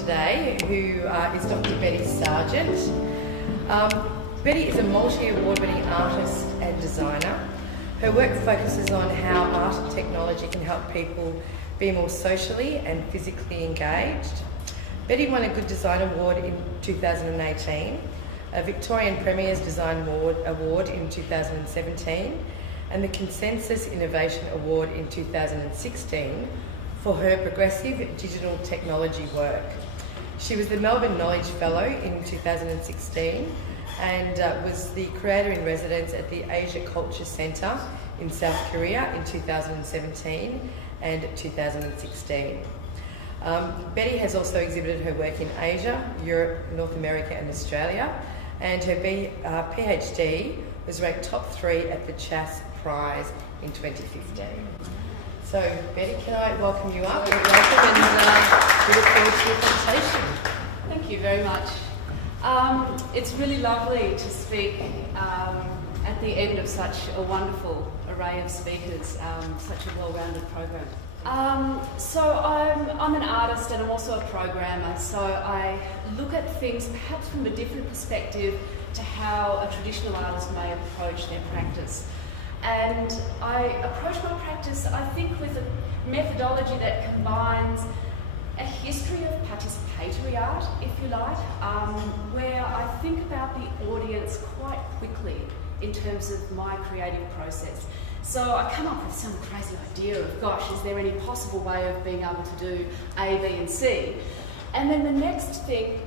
today, who is Dr. Betty Sargeant. Betty is a multi-award-winning artist and designer. Her work focuses on how art and technology can help people be more socially and physically engaged. Betty won a Good Design Award in 2018, a Victorian Premier's Design Award in 2017, and the Consensus Innovation Award in 2016 for her progressive digital technology work. She was the Melbourne Knowledge Fellow in 2016 and was the creator in residence at the Asia Culture Centre in South Korea in 2017 and 2016. Betty has also exhibited her work in Asia, Europe, North America and Australia, and her PhD was ranked top 3 at the CHAS Prize in 2015. So, Betty, can I welcome you up? Welcome, and we look forward to your presentation. Thank you very much. It's really lovely to speak at the end of such a wonderful array of speakers, such a well-rounded program. So I'm an artist and I'm also a programmer, so I look at things perhaps from a different perspective to how a traditional artist may approach their practice. And I approach my practice, I think, with a methodology that combines a history of participatory art, if you like, where I think about the audience quite quickly in terms of my creative process. So I come up with some crazy idea of, gosh, is there any possible way of being able to do A, B, and C? And then the next thing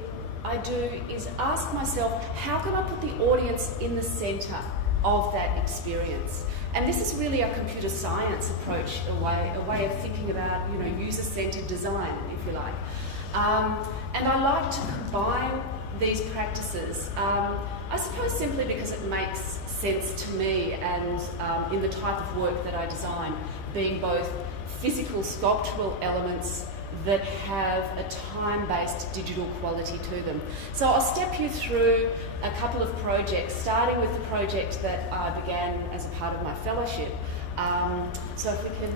I do is ask myself, how can I put the audience in the centre of that experience? And this is really a computer science approach, a way of thinking about, user-centered design, if you like. And I like to combine these practices, I suppose simply because it makes sense to me and in the type of work that I design, being both physical sculptural elements that have a time-based digital quality to them. So I'll step you through a couple of projects, starting with the project that I began as a part of my fellowship. So if we can,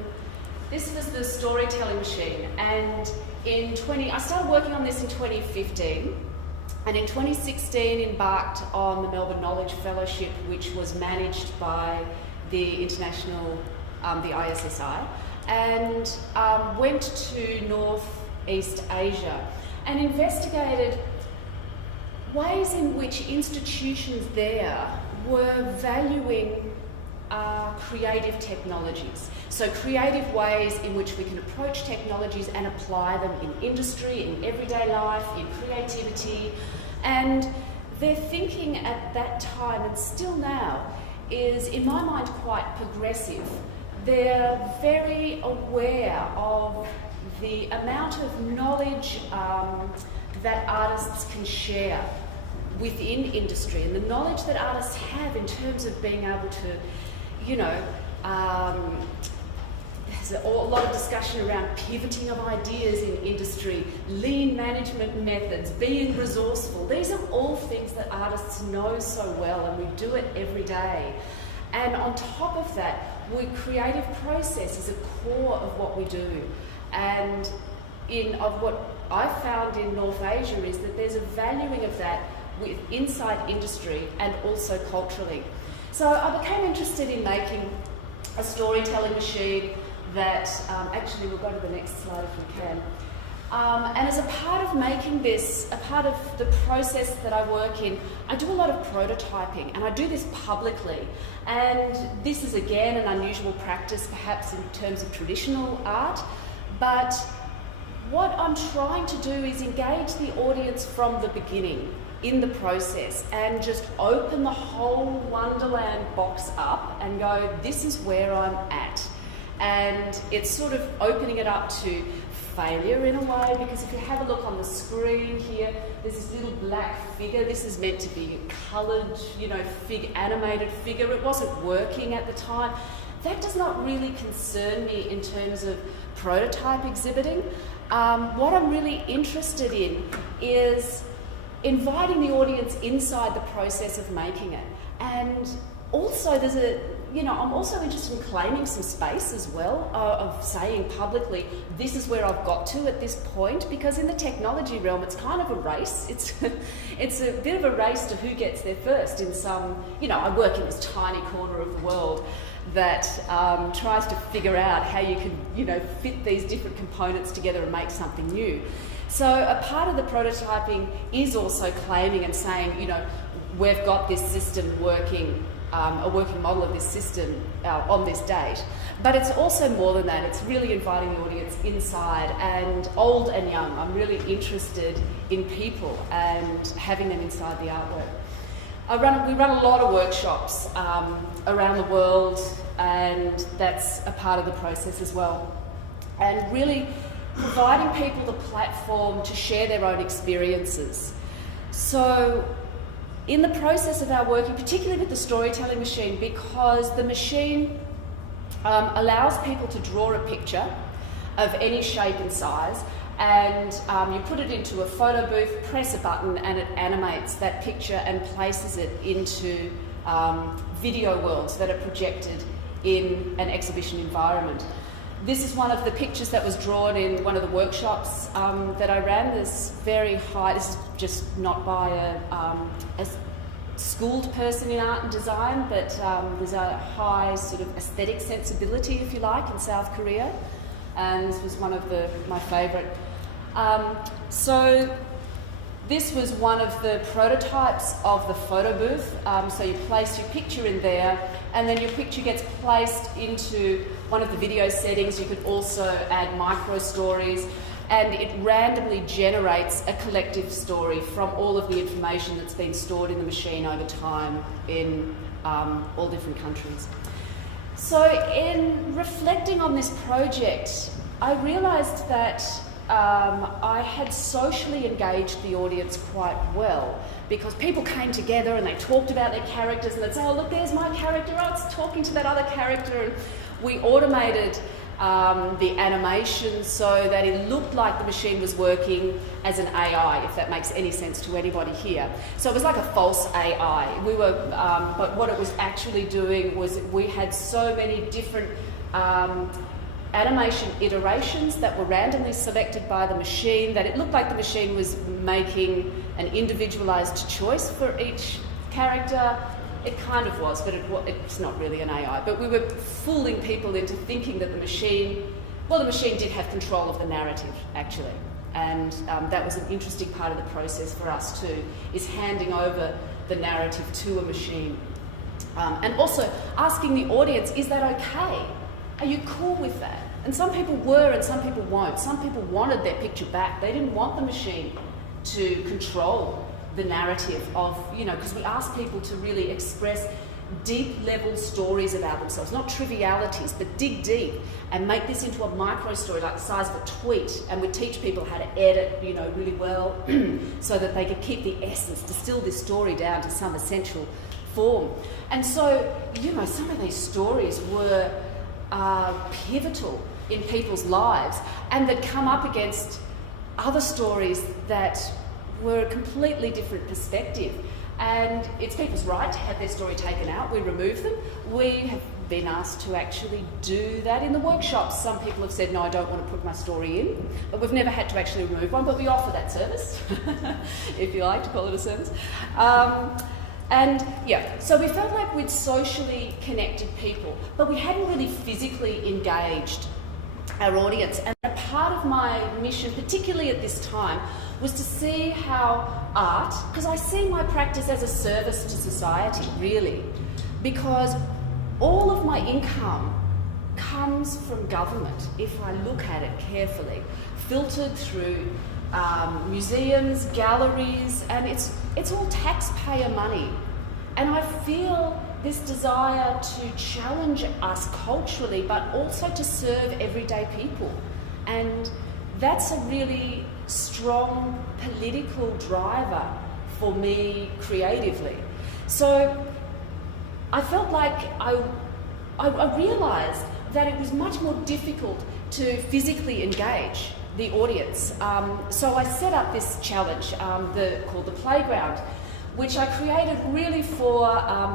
this was the storytelling machine, and I started working on this in 2015, and in 2016 embarked on the Melbourne Knowledge Fellowship, which was managed by the international, the ISSI, and went to Northeast Asia and investigated ways in which institutions there were valuing creative technologies. So creative ways in which we can approach technologies and apply them in industry, in everyday life, in creativity. And their thinking at that time, and still now, is in my mind quite progressive. They're very aware of the amount of knowledge that artists can share within industry, and the knowledge that artists have in terms of being able to, there's a lot of discussion around pivoting of ideas in industry, lean management methods, being resourceful. These are all things that artists know so well, and we do it every day. And on top of that, creative process is a core of what we do. And of what I found in North Asia is that there's a valuing of that inside industry and also culturally. So I became interested in making a storytelling machine that, actually we'll go to the next slide if we can. And as a part of making this, a part of the process that I work in, I do a lot of prototyping, and I do this publicly. And this is again an unusual practice perhaps in terms of traditional art, but what I'm trying to do is engage the audience from the beginning in the process and just open the whole Wonderland box up and go, this is where I'm at. And it's sort of opening it up to failure in a way, because if you have a look on the screen here, there's this little black figure. This is meant to be a coloured, animated figure. It wasn't working at the time. That does not really concern me in terms of prototype exhibiting. What I'm really interested in is inviting the audience inside the process of making it. And also there's I'm also interested in claiming some space as well, of saying publicly, this is where I've got to at this point, because in the technology realm, it's kind of a race. It's a bit of a race to who gets there first in some, I work in this tiny corner of the world that tries to figure out how you can, fit these different components together and make something new. So a part of the prototyping is also claiming and saying, we've got this system working, a working model of this system on this date. But it's also more than that. It's really inviting the audience inside, and old and young. I'm really interested in people and having them inside the artwork. We run a lot of workshops around the world, and that's a part of the process as well. And really providing people the platform to share their own experiences. So in the process of our working, particularly with the storytelling machine, because the machine allows people to draw a picture of any shape and size, and you put it into a photo booth, press a button, and it animates that picture and places it into video worlds that are projected in an exhibition environment. This is one of the pictures that was drawn in one of the workshops that I ran. This is just not by a schooled person in art and design, but there's a high sort of aesthetic sensibility, if you like, in South Korea. And this was one of my favourite. So this was one of the prototypes of the photo booth. So you place your picture in there, and then your picture gets placed into one of the video settings. You could also add micro stories, and it randomly generates a collective story from all of the information that's been stored in the machine over time in all different countries. So in reflecting on this project, I realised that I had socially engaged the audience quite well, because people came together and they talked about their characters, and they'd say, oh look, there's my character, oh, it's talking to that other character. And we automated the animation so that it looked like the machine was working as an AI, if that makes any sense to anybody here. So it was like a false AI. But what it was actually doing was we had so many different animation iterations that were randomly selected by the machine that it looked like the machine was making an individualized choice for each character. It kind of was, but it's not really an AI. But we were fooling people into thinking that the machine did have control of the narrative, actually. And that was an interesting part of the process for us too, is handing over the narrative to a machine. And also asking the audience, is that okay? Are you cool with that? And some people were and some people won't. Some people wanted their picture back. They didn't want the machine to control the narrative of, because we asked people to really express deep level stories about themselves, not trivialities, but dig deep and make this into a micro story like the size of a tweet. And we teach people how to edit, really well so that they could keep the essence, distill this story down to some essential form. And so, some of these stories were pivotal in people's lives, and that come up against other stories that were a completely different perspective. And it's people's right to have their story taken out. We remove them. We have been asked to actually do that in the workshops. Some people have said, no, I don't want to put my story in, but we've never had to actually remove one, but we offer that service, if you like to call it a service. So we felt like we'd socially connected people, but we hadn't really physically engaged our audience. And a part of my mission, particularly at this time, was to see how art, because I see my practice as a service to society, really, because all of my income comes from government, if I look at it carefully, filtered through museums, galleries, and it's all taxpayer money. And I feel this desire to challenge us culturally, but also to serve everyday people. And that's a really strong political driver for me creatively. So I felt like I realised that it was much more difficult to physically engage the audience. So I set up this challenge called the Playground, which I created really for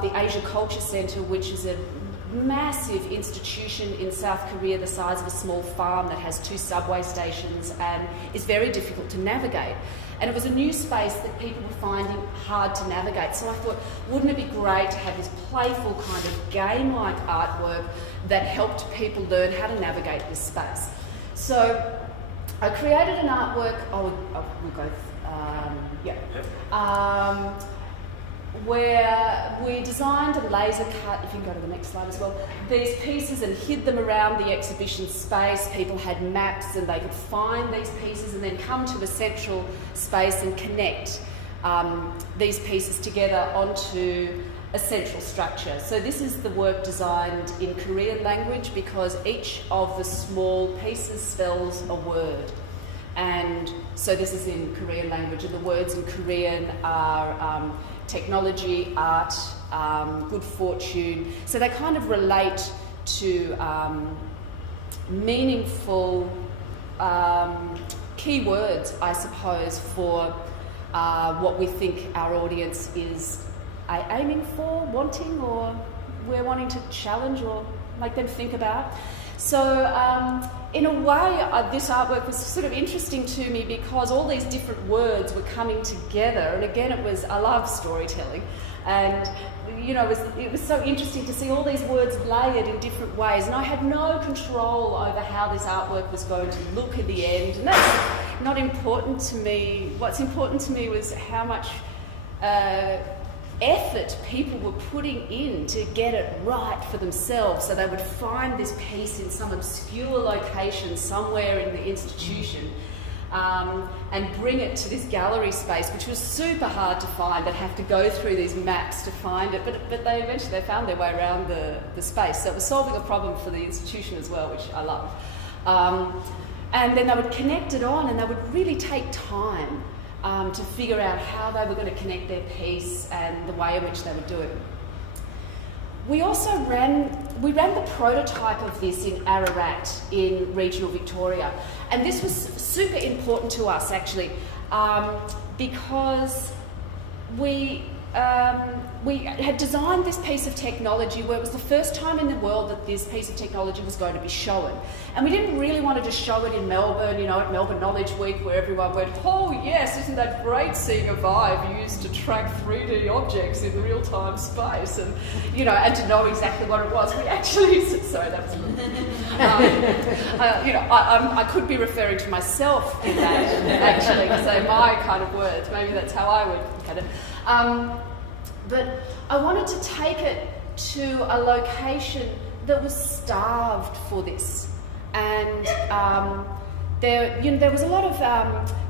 the Asia Culture Centre, which is a massive institution in South Korea the size of a small farm that has 2 subway stations and is very difficult to navigate. And it was a new space that people were finding hard to navigate. So I thought, wouldn't it be great to have this playful kind of game-like artwork that helped people learn how to navigate this space? So I created an artwork, where we designed and laser cut, if you can go to the next slide as well, these pieces and hid them around the exhibition space. People had maps and they could find these pieces and then come to a central space and connect these pieces together onto a central structure. So this is the work designed in Korean language because each of the small pieces spells a word. And so this is in Korean language, and the words in Korean are technology, art, good fortune. So they kind of relate to meaningful key words, I suppose, for what we think our audience is aiming for, wanting, or we're wanting to challenge or make them think about. So in a way, this artwork was sort of interesting to me because all these different words were coming together. And again, I love storytelling. And, you know, it was so interesting to see all these words layered in different ways. And I had no control over how this artwork was going to look in the end. And that's not important to me. What's important to me was how much effort people were putting in to get it right for themselves, so they would find this piece in some obscure location somewhere in the institution and bring it to this gallery space, which was super hard to find. They'd have to go through these maps to find it, but they eventually found their way around the space. So it was solving a problem for the institution as well, which I loved. And then they would connect it on, and they would really take time to figure out how they were going to connect their piece and the way in which they would do it. We also ran the prototype of this in Ararat in regional Victoria, and this was super important to us actually because we had designed this piece of technology where it was the first time in the world that this piece of technology was going to be shown. And we didn't really want to just show it in Melbourne, you know, at Melbourne Knowledge Week, where everyone went, oh yes, isn't that great seeing a Vive used to track 3D objects in real-time space, and, you know, and to know exactly what it was. We actually, sorry, that was a little you know, I could be referring to myself in that, actually, so my kind of words, maybe that's how I would look at it. But I wanted to take it to a location that was starved for this. And there was a lot of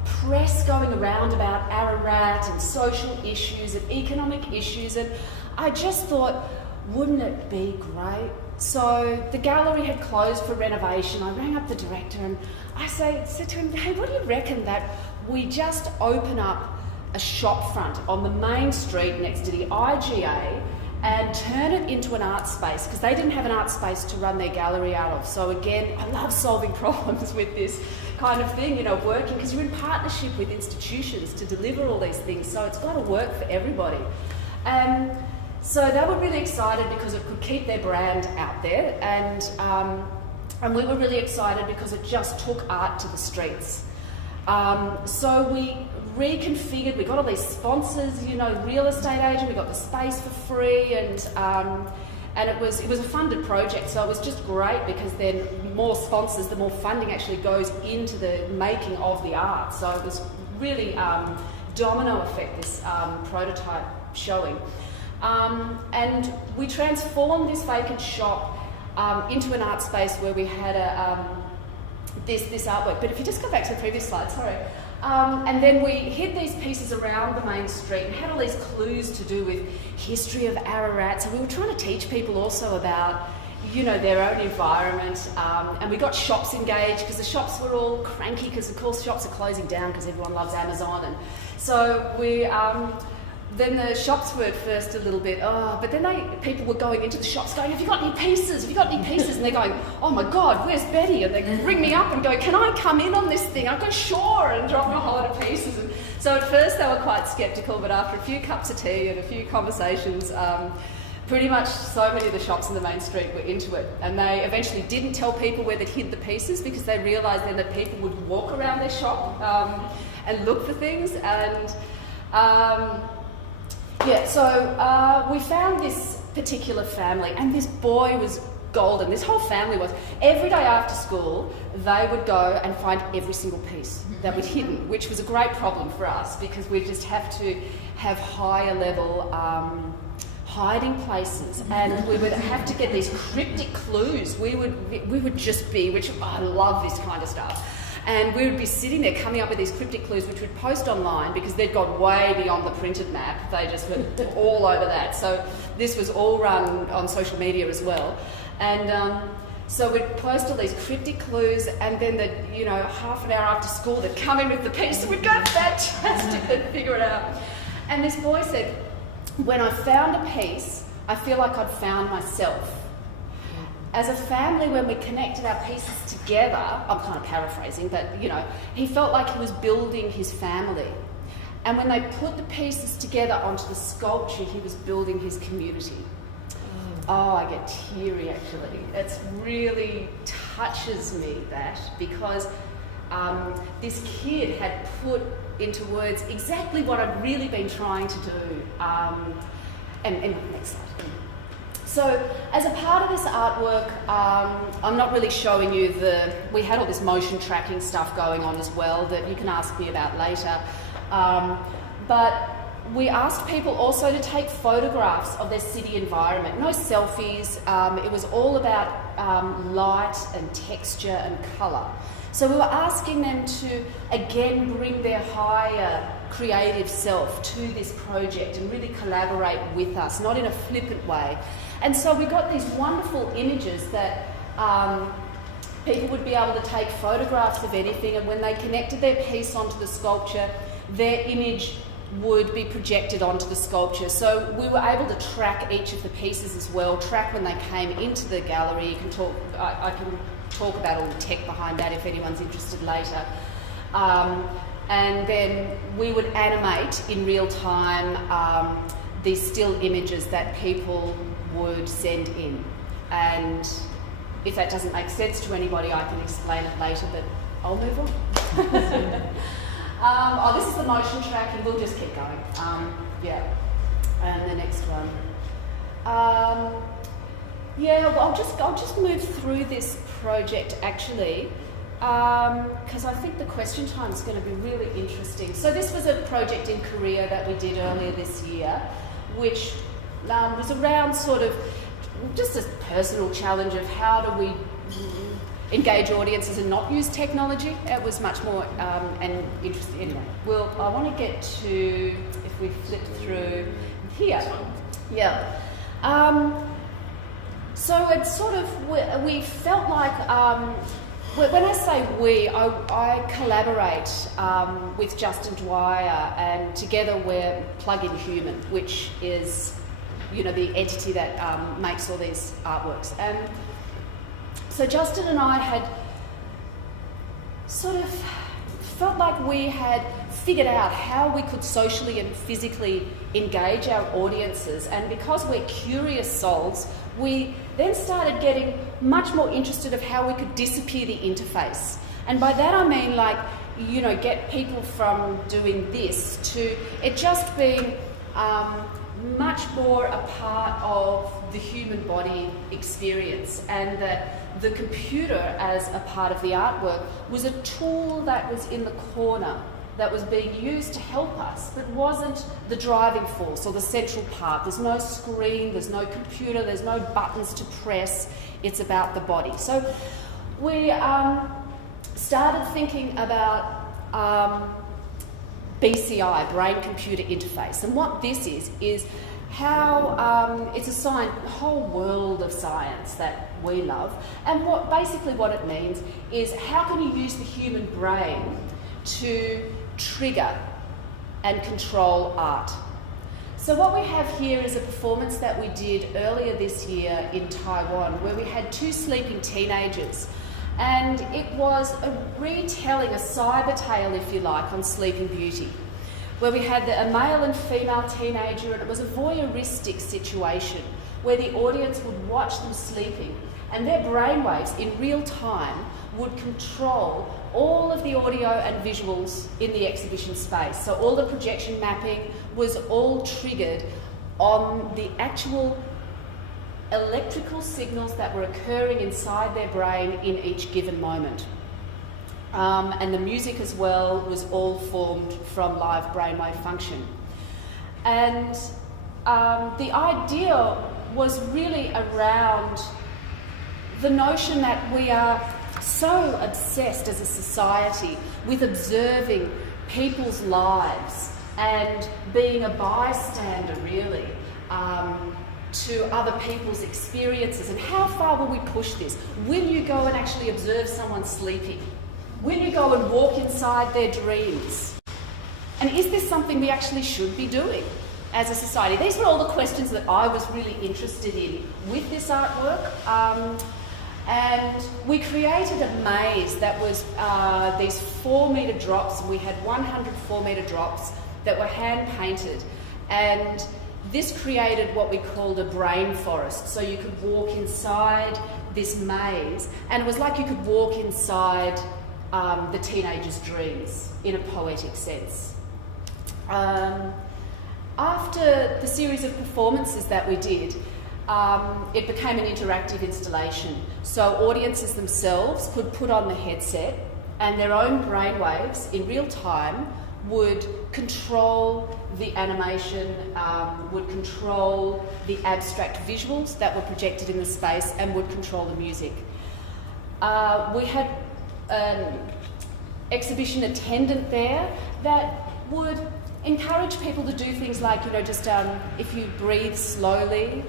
press going around about Ararat and social issues and economic issues, and I just thought, wouldn't it be great? So the gallery had closed for renovation. I rang up the director and I said to him, hey, what do you reckon that we just open up a shop front on the main street next to the IGA and turn it into an art space, because they didn't have an art space to run their gallery out of. So again, I love solving problems with this kind of thing, you know, working, because you're in partnership with institutions to deliver all these things, so it's got to work for everybody. And so they were really excited because it could keep their brand out there, and we were really excited because it just took art to the streets. So we reconfigured, we got all these sponsors, you know, real estate agent, we got the space for free, and it was a funded project, so it was just great because then more sponsors, the more funding actually goes into the making of the art. So it was really domino effect, this prototype showing. And we transformed this vacant shop into an art space where we had this artwork. But if you just go back to the previous slide, sorry. And then we hid these pieces around the main street and had all these clues to do with history of Ararat. So we were trying to teach people also about, you know, their own environment. And we got shops engaged because the shops were all cranky because, of course, shops are closing down because everyone loves Amazon. And so we... Then the shops were at first a little bit, but then people were going into the shops going, have you got any pieces? Have you got any pieces? And they're going, oh my God, where's Betty? And they ring me up and go, can I come in on this thing? I go, sure, and drop me a whole lot of pieces. And so at first they were quite sceptical, but after a few cups of tea and a few conversations, pretty much so many of the shops in the main street were into it, and they eventually didn't tell people where they'd hid the pieces because they realised then that people would walk around their shop and look for things. And so we found this particular family, and this boy was golden. This whole family was. Every day after school, they would go and find every single piece that we'd hidden, which was a great problem for us because we just have to have higher level hiding places, and we would have to get these cryptic clues. We would just be, which I love this kind of stuff. And we would be sitting there coming up with these cryptic clues which we'd post online because they'd gone way beyond the printed map. They just were all over that. So this was all run on social media as well. And so we'd post all these cryptic clues, and then half an hour after school they'd come in with the piece and we'd go, fantastic, and figure it out. And this boy said, when I found a piece, I feel like I'd found myself. As a family, when we connected our pieces together, I'm kind of paraphrasing, but he felt like he was building his family. And when they put the pieces together onto the sculpture, he was building his community. Oh, I get teary actually. It really touches me, that, because this kid had put into words exactly what I'd really been trying to do. And next slide. So, as a part of this artwork, I'm not really showing you we had all this motion tracking stuff going on as well that you can ask me about later. But we asked people also to take photographs of their city environment, no selfies. It was all about light and texture and colour. So we were asking them to, again, bring their higher creative self to this project and really collaborate with us, not in a flippant way. And so we got these wonderful images that people would be able to take photographs of anything, and when they connected their piece onto the sculpture, their image would be projected onto the sculpture. So we were able to track each of the pieces as well, track when they came into the gallery. You can talk, I can talk about all the tech behind that if anyone's interested later. And then we would animate in real time these still images that people would send in. And if that doesn't make sense to anybody, I can explain it later, but I'll move on. This is the motion tracking. We'll just keep going. And the next one. I'll just move through this project actually, because I think the question time is going to be really interesting. So this was a project in Korea that we did earlier this year, which was around sort of just a personal challenge of how do we engage audiences and not use technology. It was much more and interesting. Anyway, I want to get to, if we flip through here. Yeah. So it's sort of, we felt like, when I say we, I collaborate with Justin Dwyer, and together we're Plug-in Human, which is, the entity that makes all these artworks. And so Justin and I had sort of felt like we had figured out how we could socially and physically engage our audiences, and because we're curious souls, we then started getting much more interested of how we could disappear the interface. And by that I mean get people from doing this to it just being much more a part of the human body experience, and that the computer as a part of the artwork was a tool that was in the corner that was being used to help us, but wasn't the driving force or the central part. There's no screen, there's no computer, there's no buttons to press. It's about the body. So we started thinking about BCI, brain-computer interface. And what this is how it's a whole world of science that we love. And what it means is how can you use the human brain to trigger and control art. So what we have here is a performance that we did earlier this year in Taiwan, where we had 2 sleeping teenagers. And it was a retelling, a cyber tale, if you like, on Sleeping Beauty, where we had a male and female teenager, and it was a voyeuristic situation where the audience would watch them sleeping, and their brainwaves in real time would control all of the audio and visuals in the exhibition space. So all the projection mapping was all triggered on the actual electrical signals that were occurring inside their brain in each given moment. And the music as well was all formed from live brainwave function. And the idea was really around the notion that we are so obsessed as a society with observing people's lives and being a bystander, really, to other people's experiences. And how far will we push this? Will you go and actually observe someone sleeping? Will you go and walk inside their dreams? And is this something we actually should be doing as a society? These were all the questions that I was really interested in with this artwork. And we created a maze that was these 4-metre drops, and we had 100 4-metre drops that were hand-painted. And this created what we called a brain forest. So you could walk inside this maze, and it was like you could walk inside the teenager's dreams in a poetic sense. After the series of performances that we did, it became an interactive installation. So audiences themselves could put on the headset, and their own brainwaves in real time would control the animation, would control the abstract visuals that were projected in the space, and would control the music. We had an exhibition attendant there that would encourage people to do things like, just if you breathe slowly,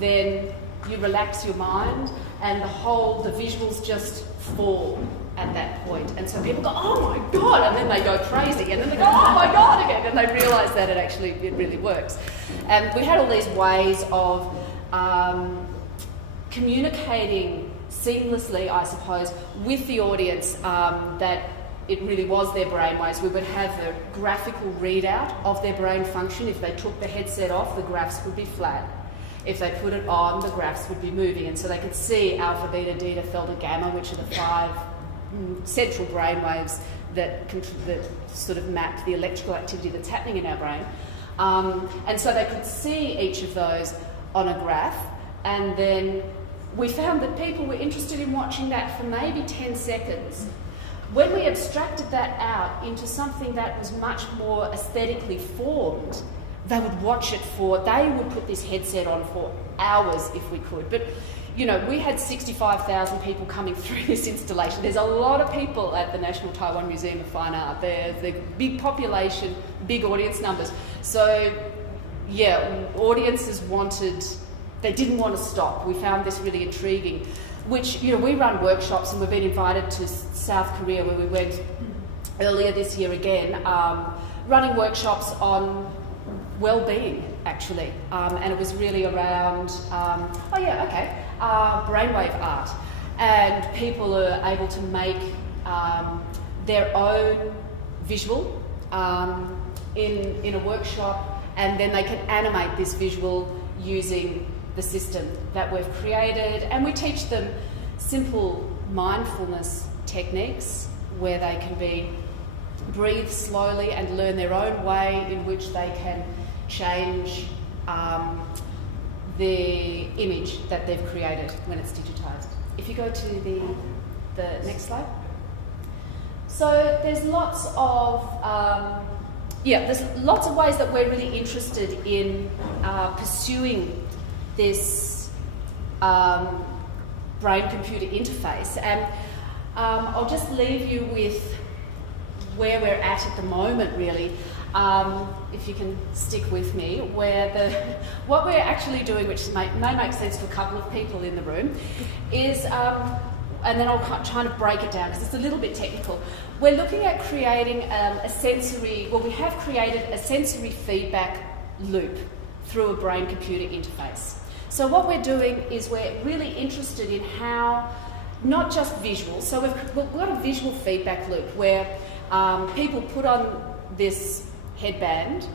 then you relax your mind, and the visuals just fall at that point. And so people go, oh my God, and then they go crazy, and then they go, oh my God again, and they realise that it really works. And we had all these ways of communicating seamlessly, I suppose, with the audience, that it really was their brainwaves. We would have a graphical readout of their brain function. If they took the headset off, the graphs would be flat. If they put it on, the graphs would be moving, and so they could see alpha, beta, delta, delta, gamma, which are the 5 central brainwaves that sort of map the electrical activity that's happening in our brain. And so they could see each of those on a graph, and then we found that people were interested in watching that for maybe 10 seconds. When we abstracted that out into something that was much more aesthetically formed, they would watch it they would put this headset on for hours if we could. But, we had 65,000 people coming through this installation. There's a lot of people at the National Taiwan Museum of Fine Art. There's a big population, big audience numbers. So, audiences they didn't want to stop. We found this really intriguing, which, we run workshops, and we've been invited to South Korea, where we went earlier this year again, running workshops on well-being, actually, and it was really around, brainwave art, and people are able to make their own visual in a workshop, and then they can animate this visual using the system that we've created, and we teach them simple mindfulness techniques where they can breathe slowly and learn their own way in which they can change the image that they've created when it's digitized. If you go to the next slide. So there's lots of ways that we're really interested in pursuing this brain-computer interface, and I'll just leave you with where we're at the moment, really. If you can stick with me, what we're actually doing, which may make sense to a couple of people in the room, is, and then I'll try to break it down because it's a little bit technical. We're looking at creating we have created a sensory feedback loop through a brain-computer interface. So what we're doing is we're really interested in how, not just visual, so we've got a visual feedback loop where people put on this headband,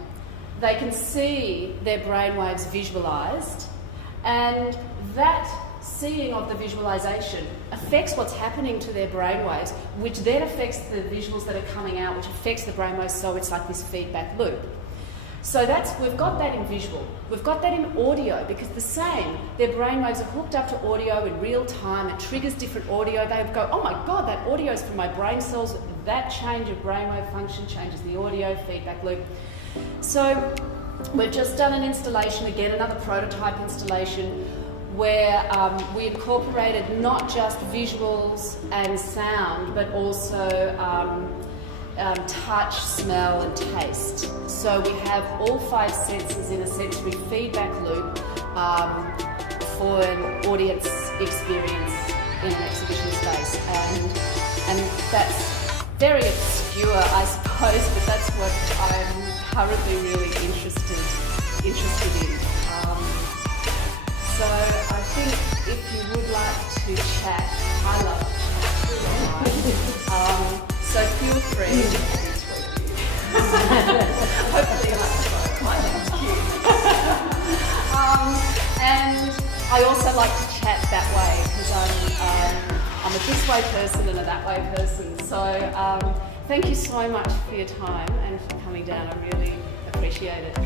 they can see their brainwaves visualised, and that seeing of the visualisation affects what's happening to their brainwaves, which then affects the visuals that are coming out, which affects the brainwaves, so it's like this feedback loop. So we've got that in visual. We've got that in audio, because the same, their brainwaves are hooked up to audio in real time. It triggers different audio. They go, oh my God, that audio is from my brain cells. That change of brainwave function changes the audio feedback loop. So we've just done an installation, again, another prototype installation, where we incorporated not just visuals and sound, but also touch, smell and taste. So we have all 5 senses in a sensory feedback loop for an audience experience in an exhibition space. And that's very obscure, I suppose, but that's what I'm currently really interested in. So I think if you would like to chat, I love chat. So feel free. Hopefully you like to my name's cute. And I also like to chat that way, because I'm a this way person and a that way person. So thank you so much for your time and for coming down. I really appreciate it.